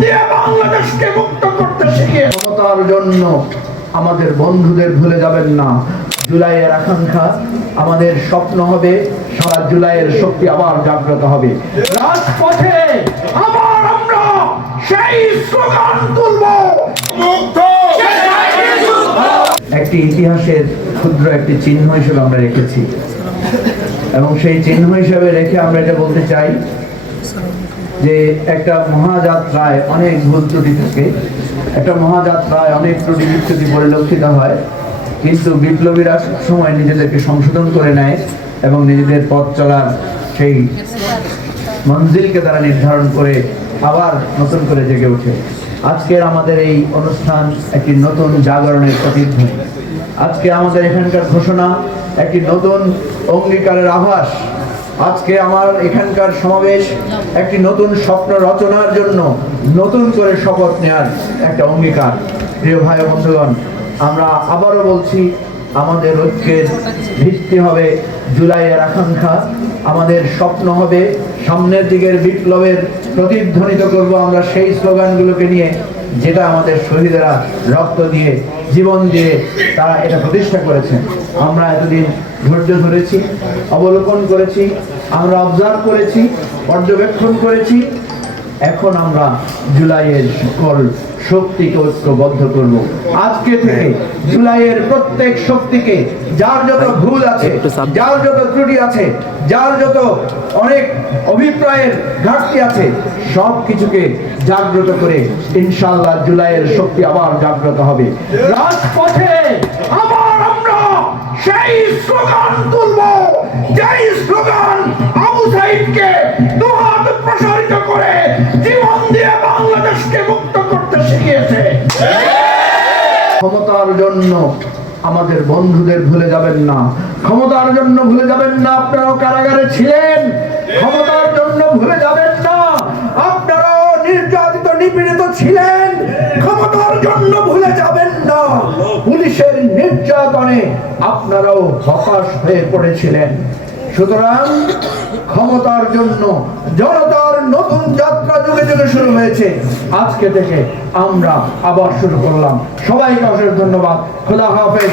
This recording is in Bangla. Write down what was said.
দিয়ে বাংলাদেশকে মুক্ত করতে শিখিয়ে ক্ষমতার জন্য আমাদের বন্ধুদের ভুলে যাবেন না। জুলাইয়ের আকাঙ্ক্ষা, আমাদের স্বপ্ন হবে সারা জুলাইয়ের শক্তি আবার জাগ্রত হবে। রাজপথে আবার আমরা সেই স্লোগান তুলব, মুক্ত। একটি ইতিহাসের ক্ষুদ্র একটি চিহ্ন হিসেবে আমরা রেখেছি এবং সেই চিহ্ন হিসেবে রেখে আমরা এটা বলতে চাই যে একটা মহাযাত্রায় অনেক ভুল ত্রুটি থাকে, একটা মহাযাত্রায় অনেক ত্রুটি বিচ্যুতি পরিলক্ষিত হয়, কিন্তু বিপ্লবীরা সময় নিজেদেরকে সংশোধন করে নেয় এবং নিজেদের পথ চলার সেই মঞ্জিলকে তারা নির্ধারণ করে আবার নতুন করে জেগে ওঠে। আজকের আমাদের এই অনুষ্ঠান একটি নতুন জাগরণের প্রতিধ্বনি। আজকে আমাদের এখানকার ঘোষণা একটি নতুন অঙ্গীকারের আভাস। আজকে আমার এখানকার সমাবেশ একটি নতুন স্বপ্ন রচনার জন্য নতুন করে শপথ নেওয়ার একটা অঙ্গীকার। প্রিয় ভাই বন্ধুগণ, আমরা আবারও বলছি, আমাদের ঐক্যের ভিত্তি হবে জুলাইয়ের আকাঙ্ক্ষা, আমাদের স্বপ্ন হবে সামনের দিকের বিপ্লবের প্রতিধ্বনিত করব আমরা সেই স্লোগানগুলোকে নিয়ে, যেটা আমাদের শহীদেরা রক্ত দিয়ে জীবন দিয়ে তারা এটা প্রতিষ্ঠা করেছেন। আমরা এতদিন ধৈর্য ধরেছি, অবলোকন করেছি, আমরা অবজার্ভ করেছি, পর্যবেক্ষণ করেছি। এখন আমরা জুলাইয়ের সকল শক্তিকে ঐক্যবদ্ধ করব। আজকে থেকে জুলাইয়ের প্রত্যেক শক্তিকে, যার যত ভুল আছে, যার যত ত্রুটি আছে, যার যত অনেক অভিপ্রায়ের ঘাটতি আছে, সব কিছুকে জাগ্রত করে ইনশাআল্লাহ জুলাইয়ের শক্তি আবার জাগ্রত হবে। রাজপথে আবার আমরা সেই স্লোগান তুলব, যেই স্লোগান আবু সাইদকে দুহাত প্রসারিত করে জীবন দিয়ে বাংলাদেশকে মুক্ত করতে শিখিয়েছে। ক্ষমতার জন্য আমাদের বন্ধুদের ভুলে যাবেন না, ক্ষমতার জন্য ভুলে যাবেন না আপনারাও কারাগারে ছিলেন, ক্ষমতার জন্য ভুলে যাবেন না আপনারাও নির্যাতিত নিপীড়িত ছিলেন, ক্ষমতার জন্য ভুলে যাবেন না পুলিশের নির্যাতনে আপনারাও হতাশ হয়ে পড়েছিলেন। সুতরাং ক্ষমতার জন্য জনতার নতুন যাত্রা যুগে যুগে শুরু হয়েছে। আজকে থেকে আমরা আবার শুরু করলাম। সবাইকে অশেষ ধন্যবাদ। খোদা হাফেজ।